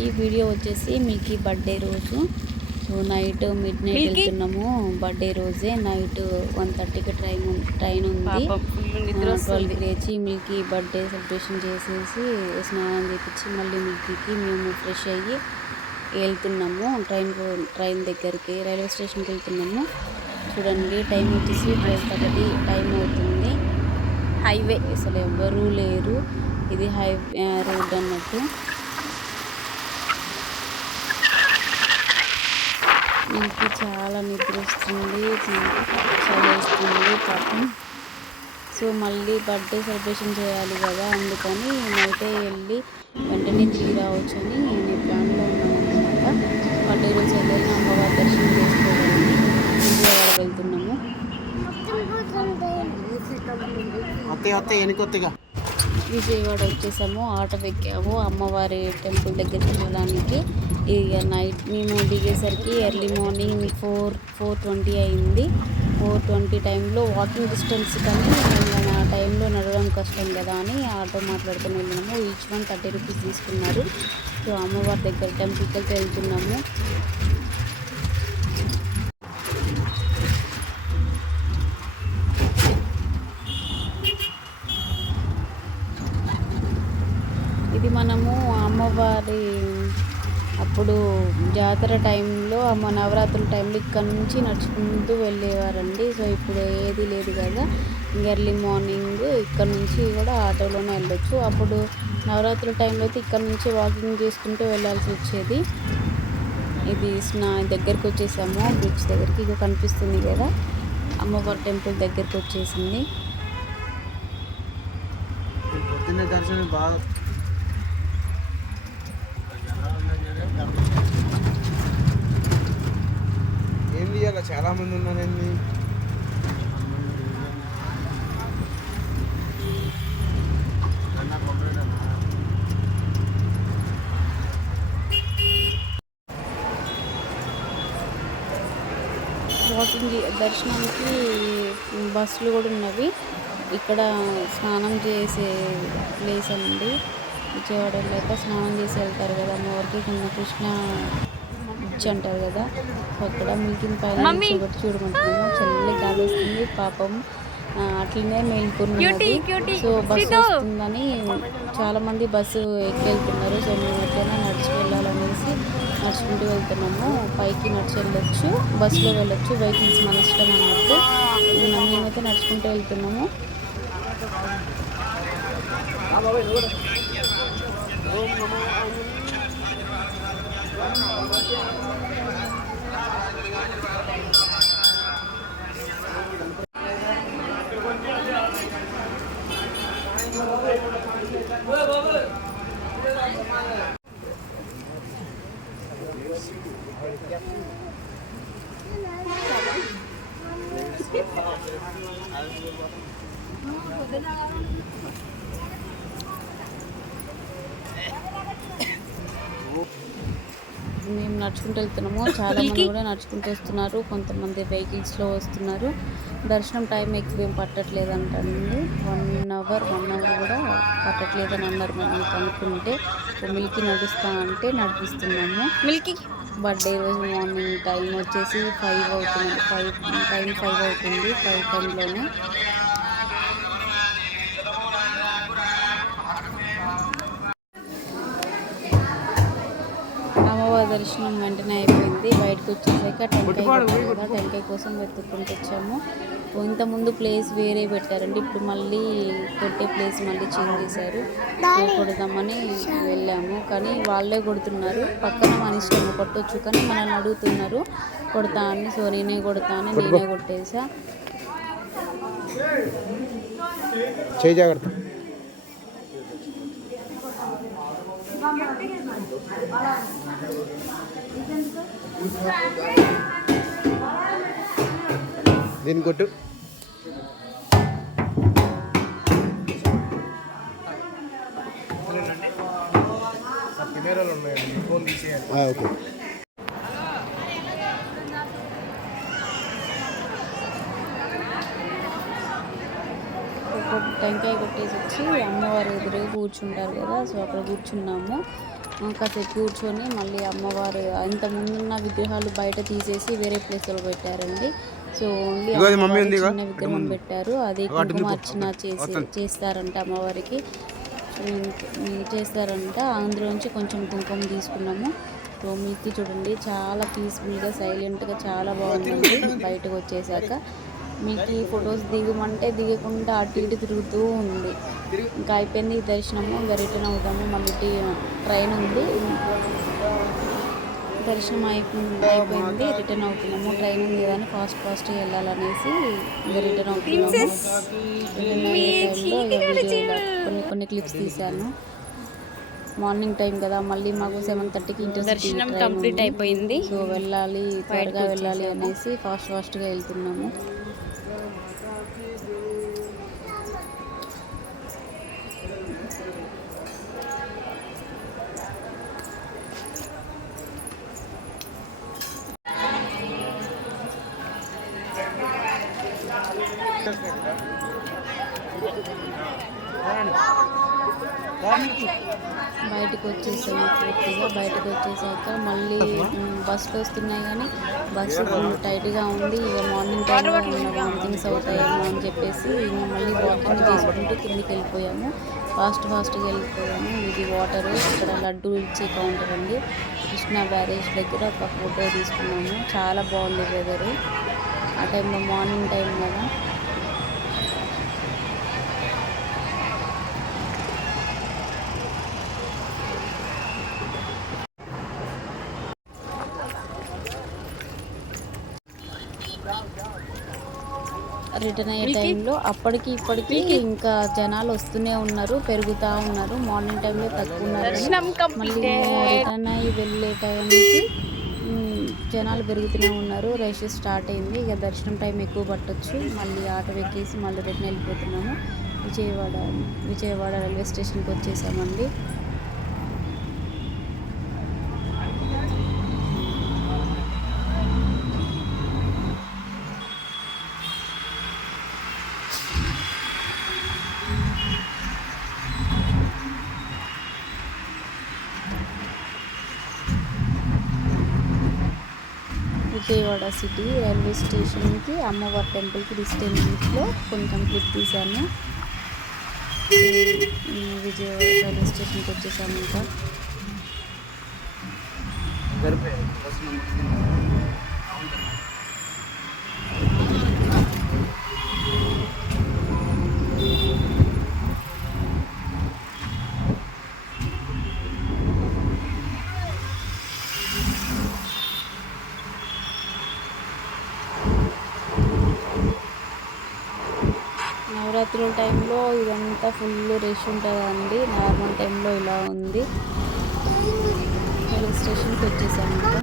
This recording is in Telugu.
ఈ వీడియో వచ్చేసి మిల్కీ బర్త్డే రోజు. సో నైట్ మిడ్నైట్ వెళ్తున్నాము. బర్త్డే రోజే నైట్ 1:30కి ట్రైన్ ఉంది. 12కి లేచి మిల్కీ బర్త్డే సెలబ్రేషన్ చేసేసి స్నానం చేపించి మళ్ళీ మిల్కీకి మేము ఫ్రెష్ అయ్యి వెళ్తున్నాము ట్రైన్ దగ్గరికి, రైల్వే స్టేషన్కి వెళ్తున్నాము. చూడండి టైం వచ్చేసి 12:30 టైం అవుతుంది. హైవే అసలు ఎవ్వరూ లేరు, ఇది రోడ్ అన్నట్టు. ఇంటికి చాలా నిద్ర వస్తుంది, చలేస్తుంది పాపం. సో మళ్ళీ బర్త్డే సెలబ్రేషన్ చేయాలి కదా, అందుకని నైటే వెళ్ళి వెంటనే తిరిగి రావచ్చు అని నేను ప్లాన్లో ఉన్నాను అన్నమాట. బర్త్డే రోజు వెళ్ళిన అమ్మవారి దర్శనం చేసుకోవాలని విజయవాడ వెళ్తున్నాము. విజయవాడ వచ్చేసాము, ఆటో ఎక్కాము అమ్మవారి టెంపుల్ దగ్గరికి వెళ్ళడానికి. ఇక నైట్ మేము దిగేసరికి ఎర్లీ మార్నింగ్ 4:20 అయింది. 4:20 టైంలో వాకింగ్ డిస్టెన్స్, కానీ ఆ టైంలో నడవడం కష్టం కదా అని ఆటో మాట్లాడుకుని వెళ్ళినాము. ఈచ్ వన్ 30 రూపీస్ తీసుకున్నారు. సో అమ్మవారి దగ్గర టెంపుల్కి వెళ్తున్నాము. ఇది మనము అమ్మవారి అప్పుడు జాతర టైంలో, అమ్మ నవరాత్రుల టైంలో ఇక్కడ నుంచి నడుచుకుంటూ వెళ్ళేవారండి. సో ఇప్పుడు ఏది లేదు కదా, ఎర్లీ మార్నింగ్ ఇక్కడ నుంచి కూడా ఆటోలోనే వెళ్ళొచ్చు. అప్పుడు నవరాత్రుల టైంలో అయితే ఇక్కడ నుంచి వాకింగ్ చేసుకుంటూ వెళ్ళాల్సి వచ్చేది. ఇది దగ్గరికి వచ్చేసాము, బ్రిడ్జ్ దగ్గరికి. ఇక కనిపిస్తుంది కదా అమ్మవారి టెంపుల్ దగ్గరికి వచ్చేసింది. దర్శనం బాగా ఏంది, అలా చాలా మంది ఉన్నారండి. వాకింగ్ దర్శనానికి బస్సులు కూడా ఉన్నవి. ఇక్కడ స్నానం చేసే ప్లేస్ అండి. విజయవాడలో అయితే స్నానం చేసి వెళ్తారు కదా అమ్మవారికి, కింద కృష్ణ బీచ్ అంటారు కదా. సో అక్కడ మిల్కింగ్ పైన ఒకటి చూడమంటున్నాము. చల్లి గాలి వస్తుంది పాపం, అట్లనే మేలుకున్నది. సో బస్సు వస్తుందని చాలామంది బస్సు ఎక్కి వెళ్తున్నారు. సో మేము ఎట్లయినా నడిచి వెళ్ళాలనేసి నడుచుకుంటూ వెళ్తున్నాము. పైకి నడిచి వెళ్ళొచ్చు, బస్సులో వెళ్ళొచ్చు, వెహికల్స్ మన ఇష్టం అన్నట్టు. మేమైతే నడుచుకుంటూ వెళ్తున్నాము. మేము నడుచుకుంటూ వెళ్తున్నాము. చాలా మంది కూడా నడుచుకుంటూ వస్తున్నారు, కొంతమంది వెహికల్స్లో వస్తున్నారు. దర్శనం టైం ఎక్కువ ఏం పట్టట్లేదు అంటండి. 1 అవర్ కూడా పట్టట్లేదని అన్నారు. మేము కనుక్కుంటే మిల్కీ నడుస్తా అంటే నడిపిస్తున్నాము. మిల్కీ బర్త్డే రోజు మార్నింగ్ టైం వచ్చేసి 5 అవుతుంది. 5 అవుతుంది. 5 టైంలోనే అమ్మవారి దర్శనం వెంటనే అయిపోయింది. బయటకు వచ్చేసాక టెంకాయ కోసం వెతుక్కుంటూ వచ్చాము. ఇంతకుముందు ప్లేస్ వేరే పెట్టారండి, ఇప్పుడు మళ్ళీ కొట్టే ప్లేస్ మళ్ళీ చేంజ్ చేశారు. కొడదామని వెళ్ళాము, కానీ వాళ్ళే కొడుతున్నారు. పక్కన మన ఇష్టం కొట్టొచ్చు, కానీ మనల్ని అడుగుతున్నారు కొడతా అని. సో నేనే కొడతా అని నేనే కొట్టేసా. దీన్ని కొట్టు. కెమెరాలు ఉన్నాయండి, ఫోన్ తీసేయాలి. ఓకే. టెంకాయ కొట్టేసి వచ్చి అమ్మవారి ఎదురుగా కూర్చుంటారు కదా, సో అక్కడ కూర్చున్నాము. కాసేపు కూర్చొని మళ్ళీ అమ్మవారు ఇంత ముందున్న విగ్రహాలు బయట తీసేసి వేరే ప్లేస్లో పెట్టారండి. సో ఓన్లీ చిన్న విగ్రహం పెట్టారు. అది కుంకుమార్చన చేస్తారంట అమ్మవారికి చేస్తారంట. అందులోంచి కొంచెం కుంకుమ తీసుకున్నాము. సో మీకు చూడండి చాలా పీస్ఫుల్గా సైలెంట్గా చాలా బాగుందండి. బయటకు వచ్చేసాక మీకు ఫొటోస్ దిగమంటే దిగకుండా అటు ఇటు తిరుగుతూ ఉంది. ఇంకా అయిపోయింది దర్శనము. ఇంకా రిటర్న్ అవుతాము. మళ్ళీ ట్రైన్ ఉంది. దర్శనం అయిపోయింది. రిటర్న్ అవుతున్నాము. ట్రైన్ ఉంది కదా అని ఫాస్ట్గా వెళ్ళాలనేసి ఇంకా రిటర్న్ అవుతున్నాము. రిటర్న్ అయ్యే టైంలో వీడియోలో కొన్ని క్లిప్స్ తీశాను. మార్నింగ్ టైం కదా, మళ్ళీ మాకు 7:30కి దర్శనం కంప్లీట్ అయిపోయింది. సో వెళ్ళాలి, త్వరగా వెళ్ళాలి అనేసి ఫాస్ట్గా వెళ్తున్నాము. బయటకు వచ్చేసాము. పూర్తిగా బయటకు వచ్చేసాక మళ్ళీ బస్సులు వస్తున్నాయి కానీ బస్సు టైట్గా ఉంది. ఇక మార్నింగ్ టైంలో వామిటింగ్స్ అవుతాయేమో అని చెప్పేసి ఇంకా మళ్ళీ వాకింగ్ చేసుకుంటూ కిందికి వెళ్ళిపోయాము. ఫాస్ట్గా వెళ్ళిపోయాము. ఇది వాటర్, ఇక్కడ లడ్డు ఇచ్చే కౌంటర్ అండి. కృష్ణా బ్యారేజ్ దగ్గర ఒక ఫోటో తీసుకున్నాము. చాలా బాగుంది వెదర్ ఆ టైంలో, మార్నింగ్ టైం కదా. రిటర్న్ అయ్యే టైంలో అప్పటికి ఇప్పటికి ఇంకా జనాలు వస్తూనే ఉన్నారు, పెరుగుతూ ఉన్నారు. మార్నింగ్ టైంలో తక్కువ ఉన్నారు, మళ్ళీ రిటర్న్ అయ్యి వెళ్ళే టైంకి జనాలు పెరుగుతూనే ఉన్నారు. రష్ స్టార్ట్ అయింది. ఇక దర్శనం టైం ఎక్కువ పట్టొచ్చు. మళ్ళీ ఆటో ఎక్కేసి మళ్ళీ రిటర్న్ వెళ్ళిపోతున్నాము. విజయవాడ రైల్వే స్టేషన్కి వచ్చేసామండి. విజయవాడ సిటీ రైల్వే స్టేషన్కి అమ్మవారి టెంపుల్కి డిస్టెన్స్లో కొంచెం క్లిప్ తీశాను. విజయవాడ రైల్వే స్టేషన్కి వచ్చేసాము. ఇంకా నవరాత్రుల టైంలో ఇదంతా ఫుల్ రష్ ఉంటుందండి. నార్మల్ టైంలో ఇలా ఉంది. రైల్వే స్టేషన్కి వచ్చేసాము. ఇంకా